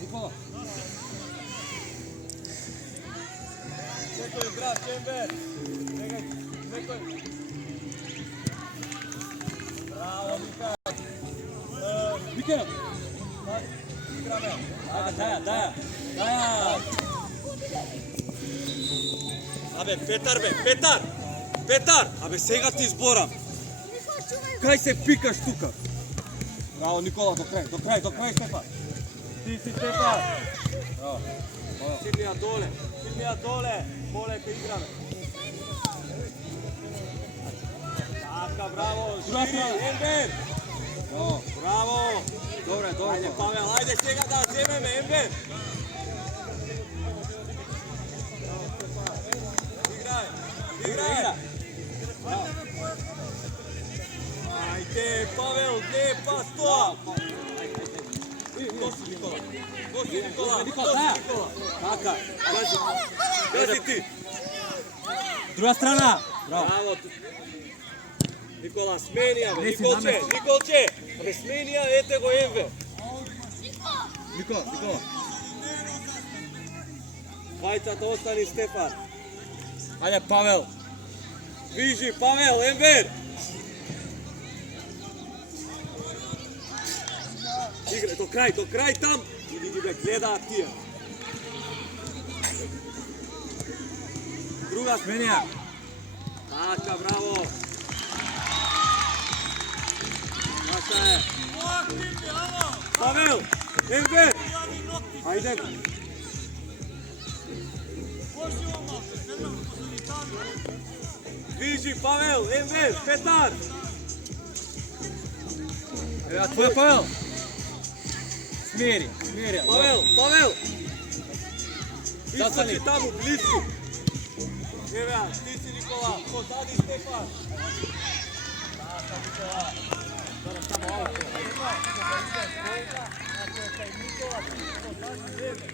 Nikola. Neko je zdrav, Čember. Neko je. Bravo, Mika. Mika. Igrame. Daja. Абе, Петар! Абе, сега ти изборам. Кај се пикаш тука? Браво, Никола, до крај, Стефан. Ти си Стефан. Браво. Силнија доле. Моле те играме. Така, браво. Енвер. Браво. Добре. Ајде, Павел, ајде сега да земеме, Енвер. Играј. Ајде, Павел, не пас тоа. Доси Никола. Така, гази ти. Друга страна. Браво. Никола, сменија, Николче. Абе, сменија, ете го Енвер. Никола. Двајцата остани Стефан. Ајде, Павел. Движи, Павел, Енвер. Играј до крај там. Иди бе, гледаат тие. Друга Сменија. Така, браво. Така е. Павел, Енвер. Ајде. Движи, Павел, Енвер, Петар. Ева, твој Павел. Смери. Павел. Искочи таму, близко. Ева, ти си Никола, позади Стефан. Така, Никола. Зараз само ауто. Никола, ти си позади Енвер.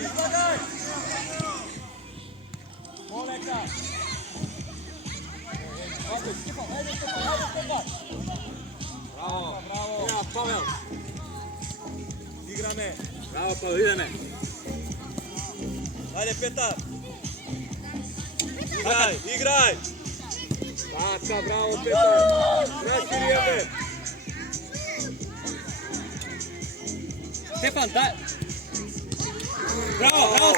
Излагај! Молека! Браво! Ева, Павел! Играме! Браво, Павел, идеме. Ајде, Петар! Играј! Така, браво, Петар! Распиријаме! Стефан, дай. Браво,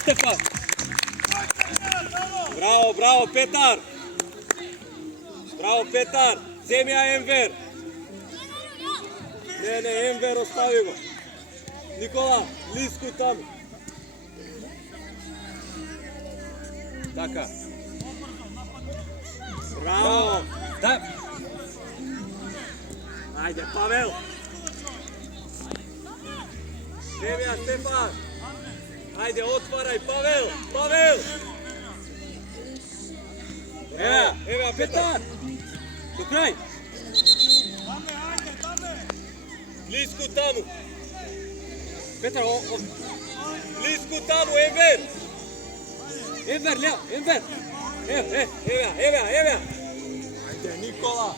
Стефан. Браво, Петар! Браво, Петар! Земи ја Енвер! Не, Енвер, остави го! Никола, лискуј таму! Така. Браво! Да. Ајде, Павел! Земи ја Стефан! Ајде, отварај, Павел! Ева, Петар! До крај. Близко таму! Петар, Близко таму, Енвер! Енвер. Ева! Ајде, Никола!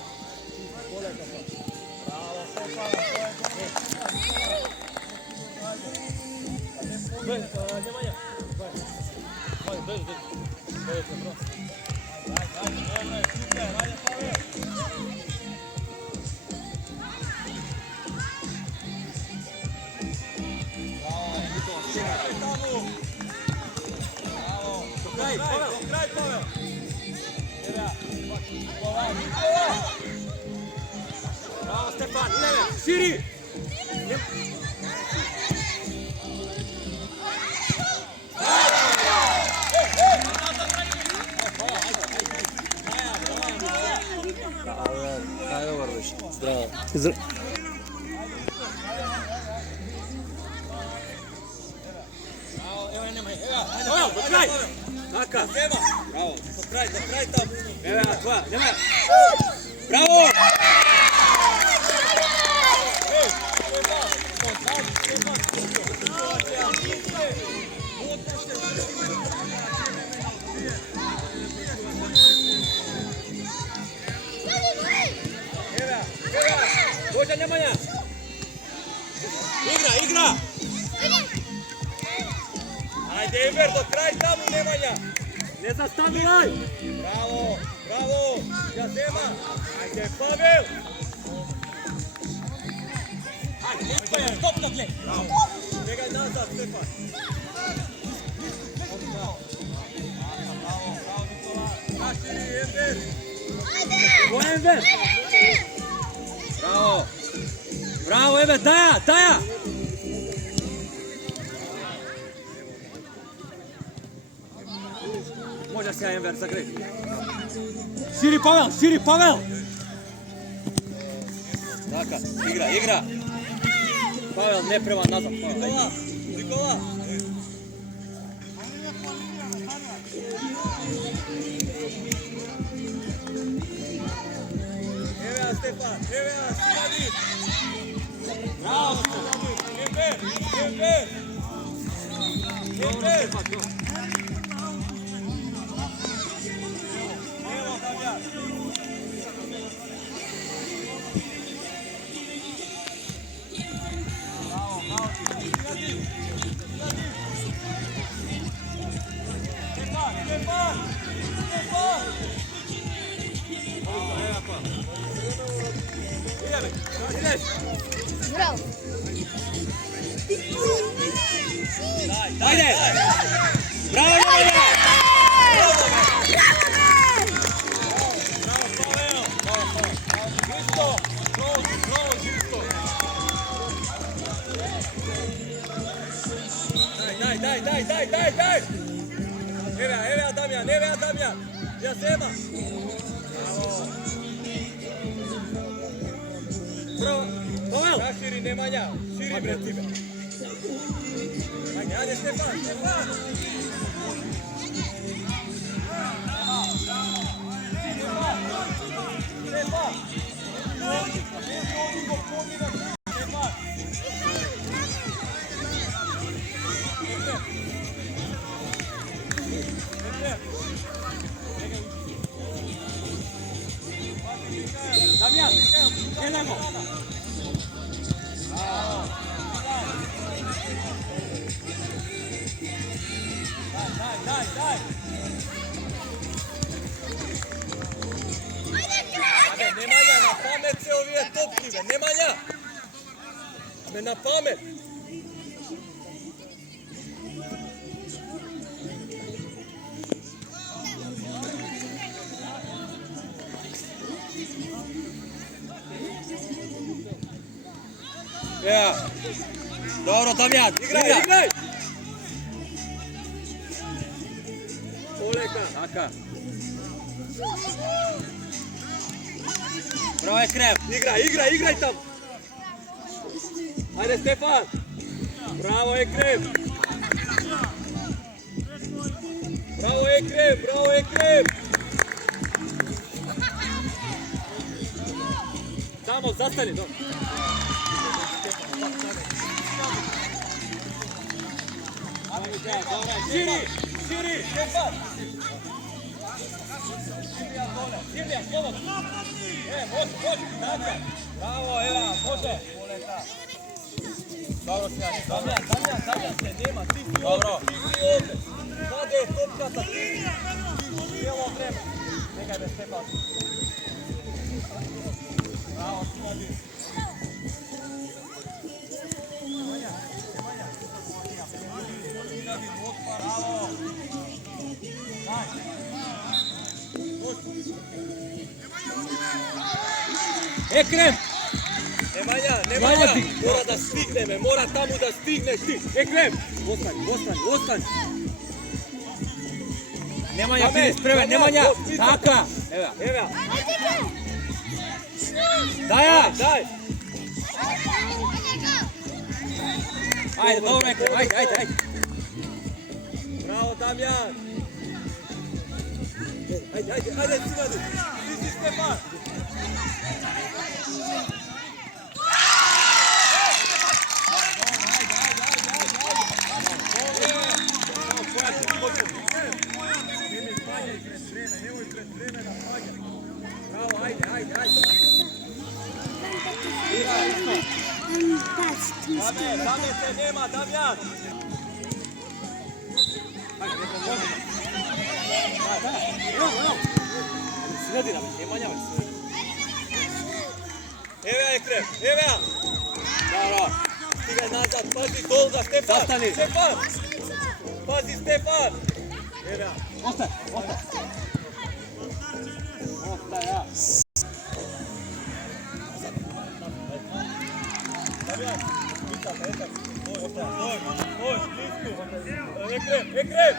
Крај, Павел! Браво, Стефан, идеме! Шири! Здраво. До крај! Така. Зема. Браво. До крај там. Еве, твоја, нема. Браво! Доđe Nemanja! Igra! Ajde, Ember, do kraј таму, Немања! Ne zastavivaj! Браво! Ја Зема! Ajde, Павел! Ajde, стоп на глед! Бегај назад, Стефан! Браво, Никола! Нашири, Ембер! Ko je Enver? Bravo! Bravo Enver, Daja! Može se Enver zagri. Širi Pavel! Така, igra! Pavel ne prema nazad. Никола! Еве Стефан, еве Синади. Bravo! Ембер! Ево Дамјан. Браво, Синади. Стефан! Bravo. Ajde! Bravo Nemanja! Браво, Павел! Христо! Браво, Христо! Дај! Еве Дамјан! Ја Зема! Bravo! Pavel! Рашири, Немања! Шири пред тебе! Ајде, Стефан! Damjan! Jelemo! Дај! Немања, на памет се овие топки, бе! Немања! Бе, на памет! Ja. Dobro, Damjan! Играј! Олека! Така. Bravo Ekrem! Играј там! Ајде, Стефан! Браво, Екрем! Samo, zastani, dobro. Шири, Стефан! Силија, слободно! Може, така! Браво, ева, може! Добро, Сијани, Дамјан се нема, ти си овде! Каде е топката, ти? Цело време! Некај бе, Стефан! Браво, Сијани! Браво! Ekrem! Немања! Мора да стигнеме, мора таму да стигнеш ти! Ekrem! Ostani! Nemanja, bili spreme, Nemanja! Taka! Ева! Daja! Дај! Ajde, dobro Ekrem, ajde! Браво, Дамјан! Ajde, Sinadi. Ti si Stefan. Bravo, ajde. Dame se nema, Damjan. Sinadi nam, ne manjavaj se. Evo ja Ekrem, evo ja. Dobro. Stigaj nazad, pazi dolga, Stefan. Zastani. Stefan. Pazi Stefan. Evo ja. Ostaj. Ja. Damjan, pita, etak. Oj, blisku. Ekrem.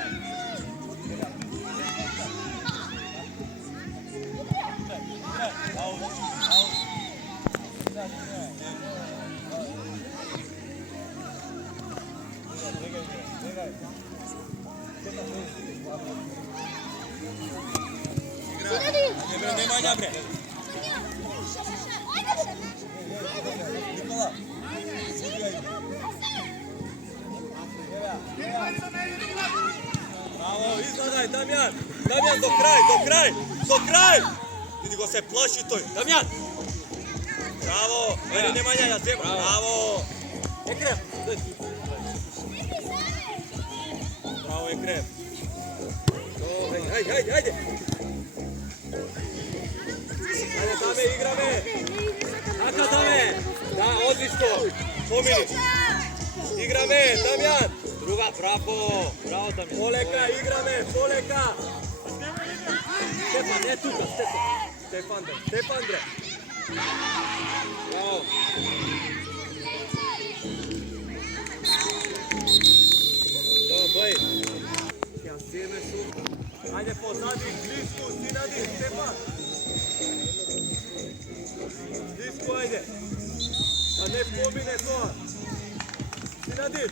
Nemanja bre. Nikola. Bravo, izgledaj, Damjan. Damjan, do kraj. Vidi go se plaši toj. Damjan. Bravo. Ajde, Nemanja, ja zema. Bravo. Ekrem. Bravo, Ekrem. Ajde. Ajde, Dame, igra me. Aka, Dame. Da, odlično. Pomini. Igra me, Damjan. Druga, bravo, Damjan. Poleka, igra me, Poleka. Stefan, ne tuka, Stefan bre. Bravo. Dobro. Ja sjeme su. Ajde pozadi, blisku, Sinadi, Stefan. Blisku, ajde. Pa ne pomine to. Sinadi,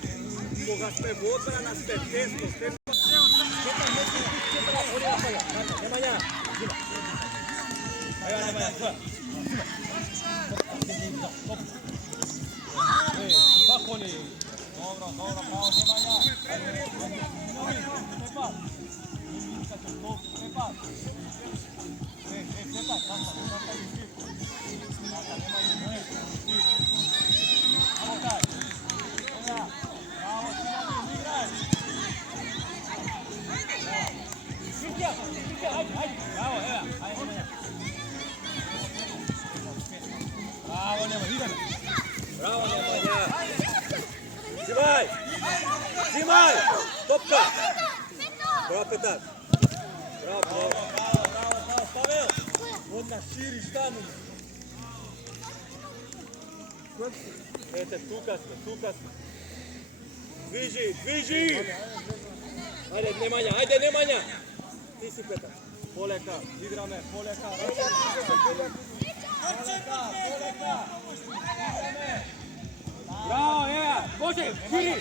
koga sme v odbrana, ste testo, Stefan. Nemanja. Evo, Nemanja, tvoja. Kako li? Dobro, pravo, Nemanja. Bravo, Nemanja. Zimaj! Topka! Bravo, Petar. Bravo, Pavel! Odmah širiš tamo. Ete, tuka smo. Dviži! Ajde, Nemanja! Ti si Petar. Poleka, igra me, Poleka. Bravo, Eja, može, širi.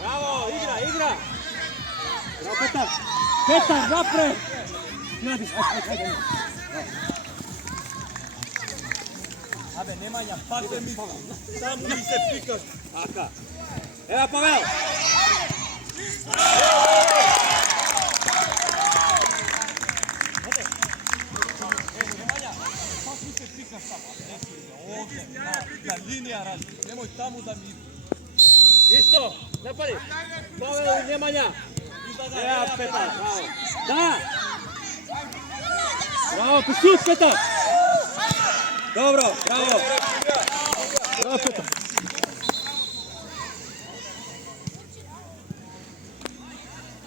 Bravo, igra! Bravo, Petar, napred. Sinadi, ajde. Abe, Nemanja, pakte mi. Sam mi se pikaš. Aka. Evo, Pavel. Nemanja, pak mi se pikaš tamo. Ovdje, na linija radi. Nemoj tamo da mi... Isto, napadi. Pavel i Nemanja. Evo, Petar, bravo. Da. Bravo, šut, Petar. Dobro, bravo. Bravo, Petar.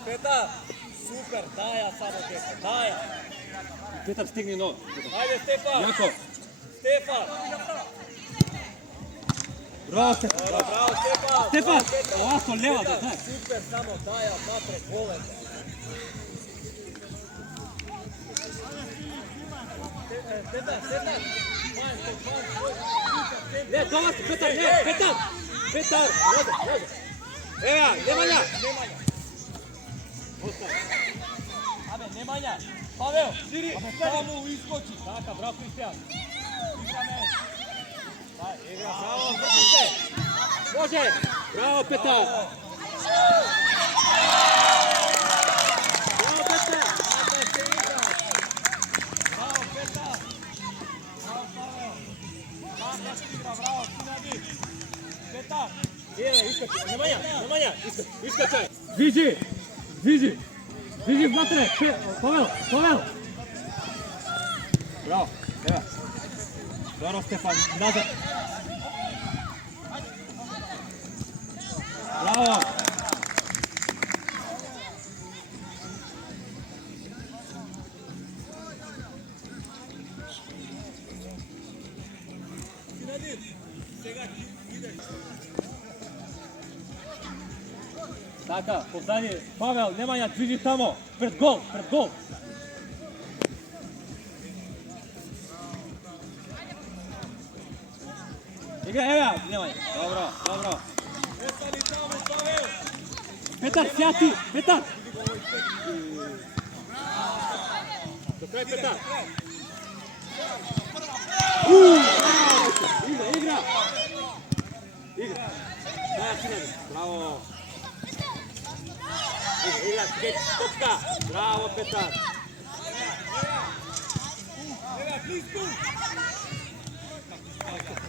Petar, super, daja samo daja. Petar, stigni novo. Ajde, Stefan. Jako. Stefan. Bravo, Stefan. Bravo, Stefan. Stefan, ovako, leva, da. Super, samo daja napred, volim. Petar. Ne, dolazi, Petar, ne, Petar. Petar, nazad. Evo, Nemanja. Nemanja. Дамјан, Павел, шири, само искочи. Така, браво Кристијан. Играме. Игра, браво, вртите. Може! Браво, Петар! Браво, Петар! Браво, Петар. Браво, Павел. Така си игра, браво, Синади. Петар. Искачи, Немања, искачи. Движи, внатре, Павел. Браво, ева. Здорово, Стефан, назад. Браво. Синади, сега ти идеш. Така, позади, Павел, Немања, движи тамо, пред гол. Игра, ева, Немања, добро. Престани тамо, Павел. Петар, сјати, Петар. До крај, Петар. Игра. Браво. Игра, точка. Браво, Петар. Ева, близко.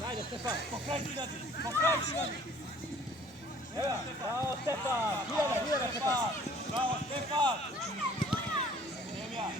Ајде, Стефан. Покрај Синади. Ева, Браво, Стефан. Видеме, Стефан. браво, Стефан. Демјан.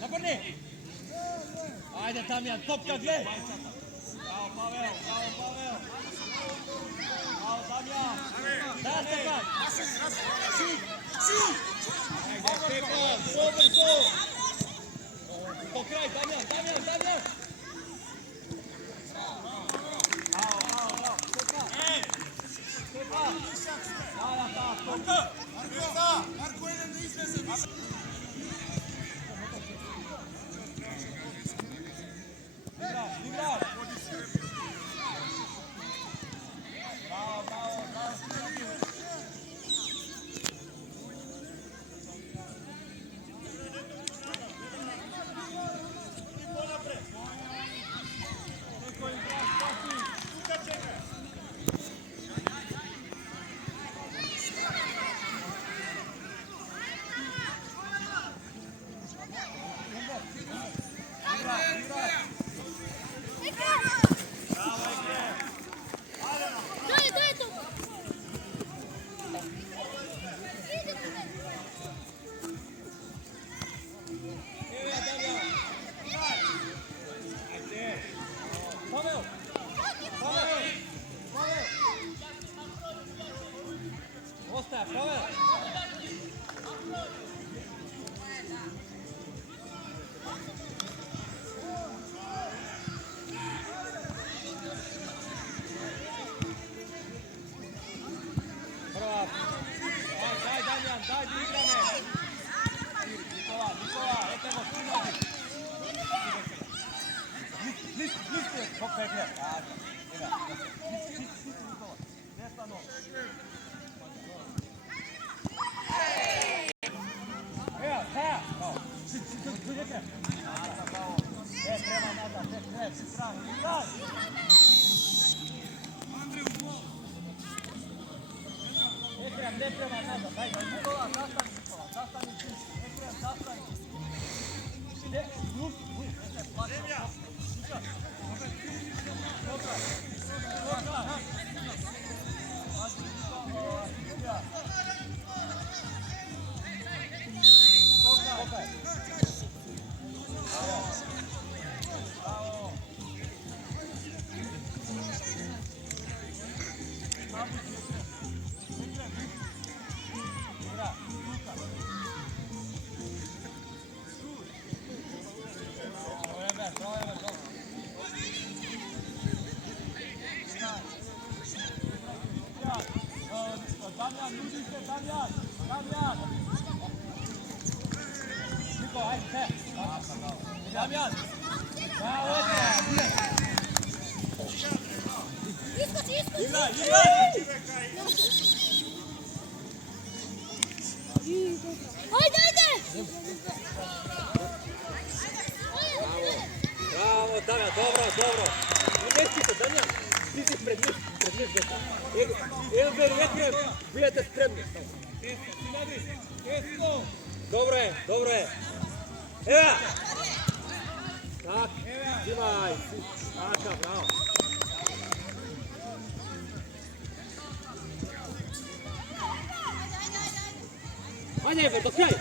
Напрни. Ајде, Дамјан, топка глед. Браво, Павел. Браво, Дамјан. Да, Стефан. Стефан, побрзо. Покрај, Дамјан. Игра. Ne prema nazad, ajde, Nikola, zastani Nikola, zastani ti, Ekrem, zastani. Ne, Damjan, nudi se, Damjan! Damjan! Niko, ajde, te! Damjan! Bravo, Iskoči, iskoči! Igraj, igraj! Ajde, ajde! Bravo, Damjan, dobro, dobro. Ne čite, Damjan, ti si pred njih deta. Elber, Ekrem, bijete spremni. Dobro je, dobro je. Evo! Tak, imaj. Taka, bravo. Ajde, Elber, do kraja.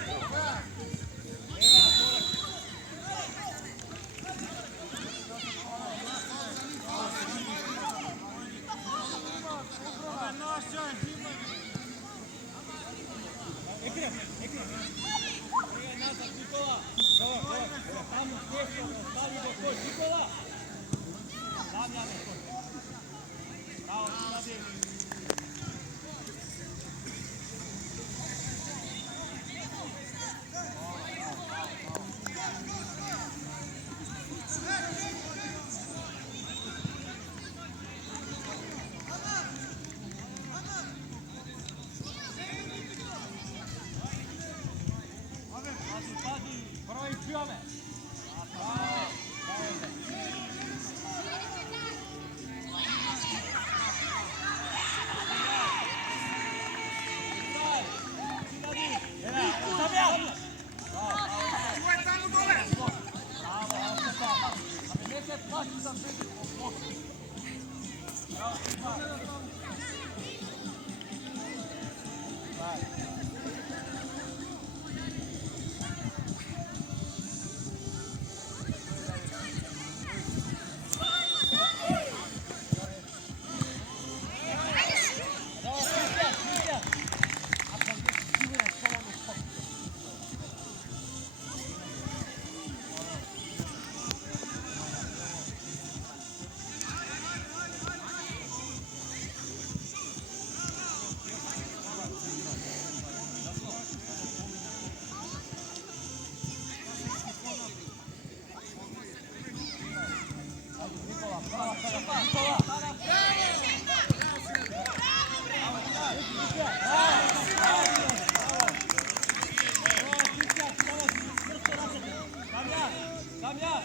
Damjan!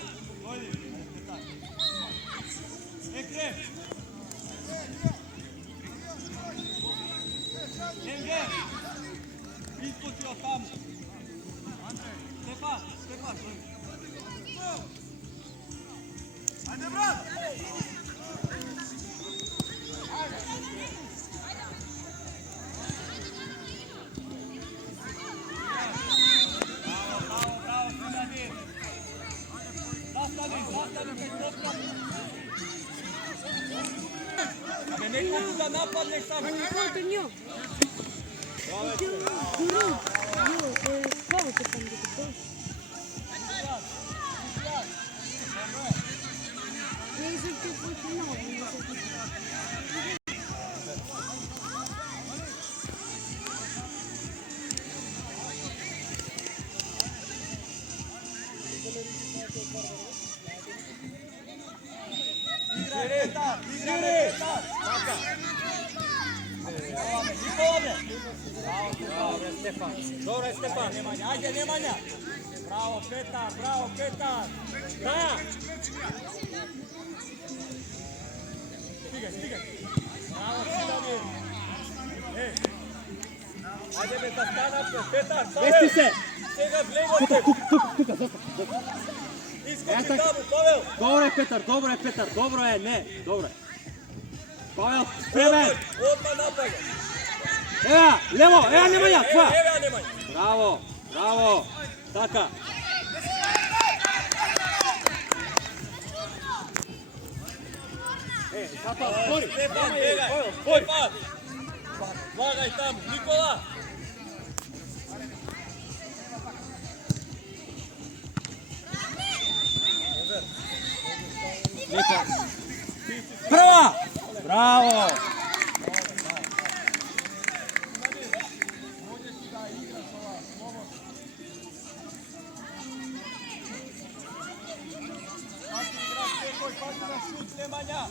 Ekrem! Engel! Ispustio tamo! Stefan! Stefan! Ajde, brat! Абе, некој да нападне само. Колото нјо. Гуру. Нјо, колото там да го. Не знам те пути много. Dobro je, Stefan. Nemanja, ajde Nemanja! Bravo Petar, bravo Petar! Da! Stigaj, stigaj! Bravo Damir! Ajde me za stanac, Petar, Vesti se! Сега влегате! Тука. Искочи таму, Павел! Dobro je Petar, dobro je, ne, dobro je. Pavel, spremen! Odmah napaga! Evo, levo, evo Nemanja, tva! Evo Nemanja! Bravo, bravo, taka. Sapa, spori! Stefan, bjegaj! Stefan! Vagaj tamo, Nikola! Prva! Bravo! Немања.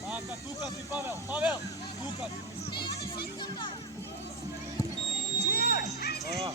Така, тука си, Павел. Павел, тука си. Ова.